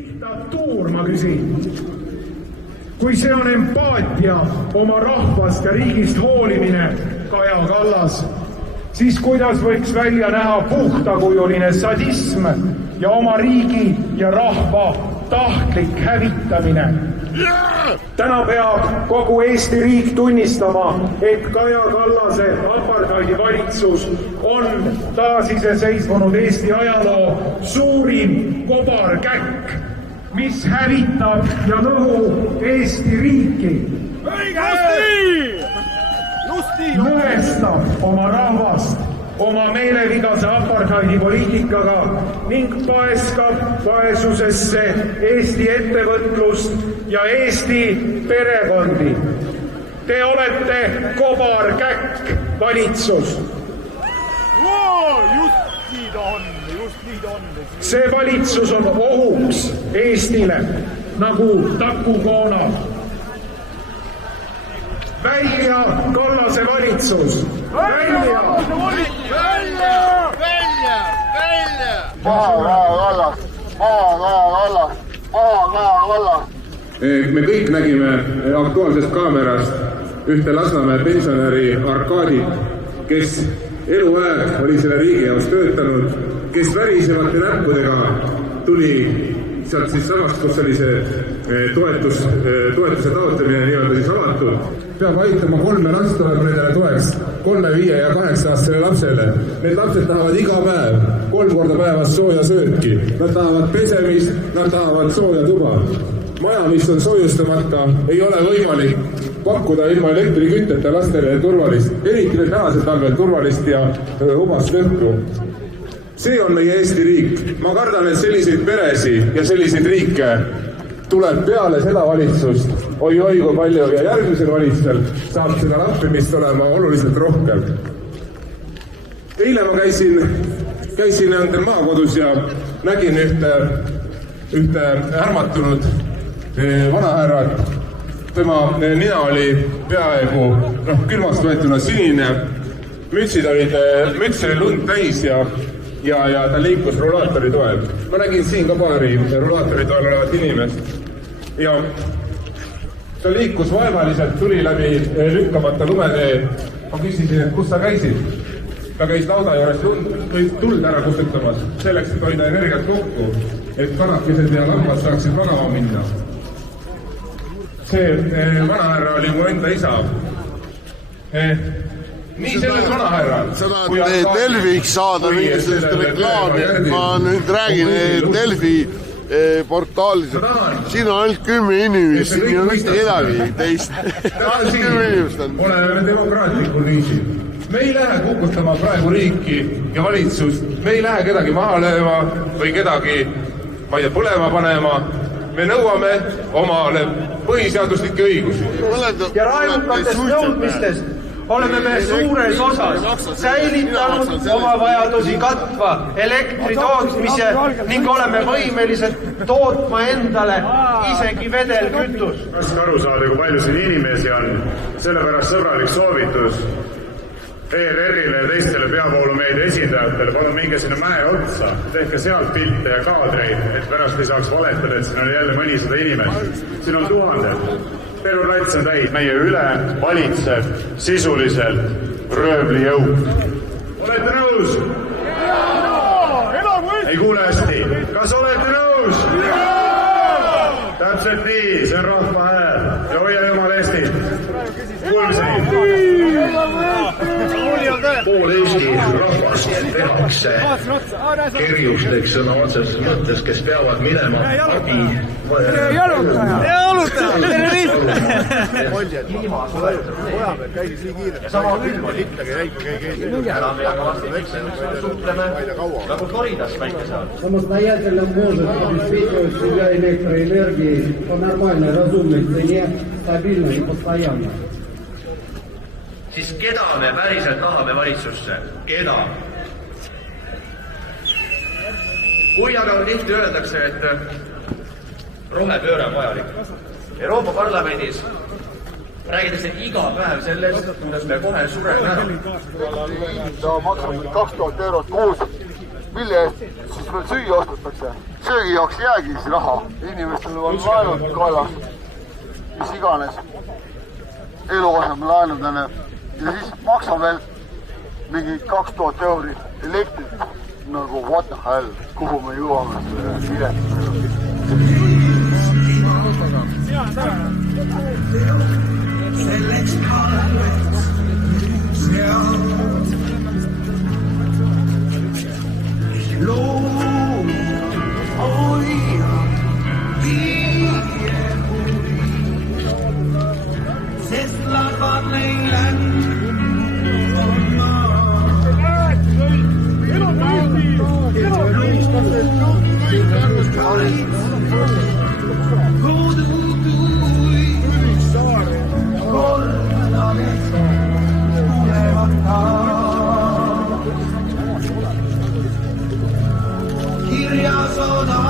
Diktatuur, ma küsin. Kui see on empaatia oma rahvast ja riigist hoolimine, Kaja Kallas, siis kuidas võiks välja näha puhtakujuline sadism ja oma riigi ja rahva tahtlik hävitamine? Täna peab kogu Eesti riik tunnistama, et Kaja Kallase apartheidi valitsus on taasiseseisvunud Eesti ajaloo suurim kobarkäkk, mis hävitab ja lõhub Eesti riiki. Nõestab oma rahvast oma meelevigase apartheidi poliitikaga ning paeskab vaesusesse Eesti ettevõtlust ja Eesti perekondi. Te olete kobarkäkk valitsus. See valitsus on ohuks Eestile nagu takukoona. Välja Kallase valitsus! Välja! Me kõik nägime Aktuaalsest kaamerast ühte Lasnamäe pensionäri Arkadit, kes eluaeg oli selle riigi jaoks töötanud, kes värisevate näppudega tuli sealt siis samast, kus oli see toetuse taotlemine nii-öelda siis avatud. Peab aitama 3 last olema nendele toeks, 3, 5 ja 8-aastasele lapsele. Need lapsed tahavad iga päev 3 korda päevas sooja sööki. Nad tahavad pesemist, nad tahavad sooja tuba. Maja, mis on soojustamata, ei ole võimalik pakkuda ilma elektrikütteta lastele turvalist, eriti veel tänasel talvel turvalist ja hubast lõhku. See on meie Eesti riik. Ma kardan, et selliseid peresid ja selliseid riike tuleb peale seda valitsust oi-oi kui palju ja järgmisel valitsusel saab seda lappimist olema oluliselt rohkem. Eile ma käisin nende maakodus ja nägin ühte ärmatunud vanahärrat. Tema nina oli peaaegu külmast võetuna sinine, mütsid oli lund täis ja ta liikus rulaatori toel. Ma nägin siin ka paari rulaatori toel olevat inimest ja ta liikus vaevaliselt, tuli läbi lükkamata lumetee. Ma küsisin, et kus sa käisid? Ta käis lauda juures tuld ära kustutamas, selleks, et hoida energiat kokku, et kanakesed ja lambad saaksid magama minna. See vanahärra oli mu enda isa. Nii selles vanahärra. Sa tahad Delfiks saada mingisugust reklaami, et ma nüüd räägin Delfi portaalis. Siin on ainult 10 inimest, siin on mitte kedagi teist. 10 inimest on. Oleme demokraatlikul viisil. Me ei lähe kukutama praegu riiki ja valitsust. Me ei lähe kedagi maha lööma või kedagi, ma ei tea, põlema panema. Me nõuame omale põhiseaduslikke õigusi. Ja raevukatest nõudmistest oleme me suures osas säilitanud oma vajadusi katva elektri tootmise ning oleme võimelised tootma endale isegi vedelkütus. Raske aru saada, kui palju siin inimesi on, sellepärast sõbralik soovitus ERR-ile ja teistele peavoolumeedia esindajatele, palun minge sinna mäe otsa, tehke sealt pilte ja kaadreid, et pärast ei saaks valetada, et siin on jälle mõnisada inimest. Siin on tuhanded. Terve plats on täis. Meie üle valitseb sisuliselt röövlijõud. Olete nõus? Ei kuule hästi. Kas olete nõus? Täpselt nii, see on rahva hääl. Ja hoia jumal Eestit. Kuulseni. Pool Eesti rahvast tehakse kerjusteks sõna otseses mõttes, kes peavad minema abi. Jalutaja! Sama külm on ikkagi enam ja vastu väikse suhtleme nagu Floridas väike seal. Самостоятельно может обеспечивать себя электроэнергией по нормальной, разумной цене, стабильно и постоянно. Siis keda me päriselt tahame valitsusse? Keda? Kui aga tihti öeldakse, et rohepööre on vajalik. Euroopa Parlamendis räägitakse iga päev sellest, kuidas me kohe sureme ära. Ta maksab 2000 € kuus. mille eest siis veel süüa ostetakse. Söögi jaoks ei jäägi siis raha. Inimestel on laenud kaelas, mis iganes. Eluasemelaenud ja siis maksan veel mingi 2000 euri elektrit. Nagu what the hell, kuhu me jõuame selle piletitega. Selleks palveks loom hoia viie sest laavad neile kirja soda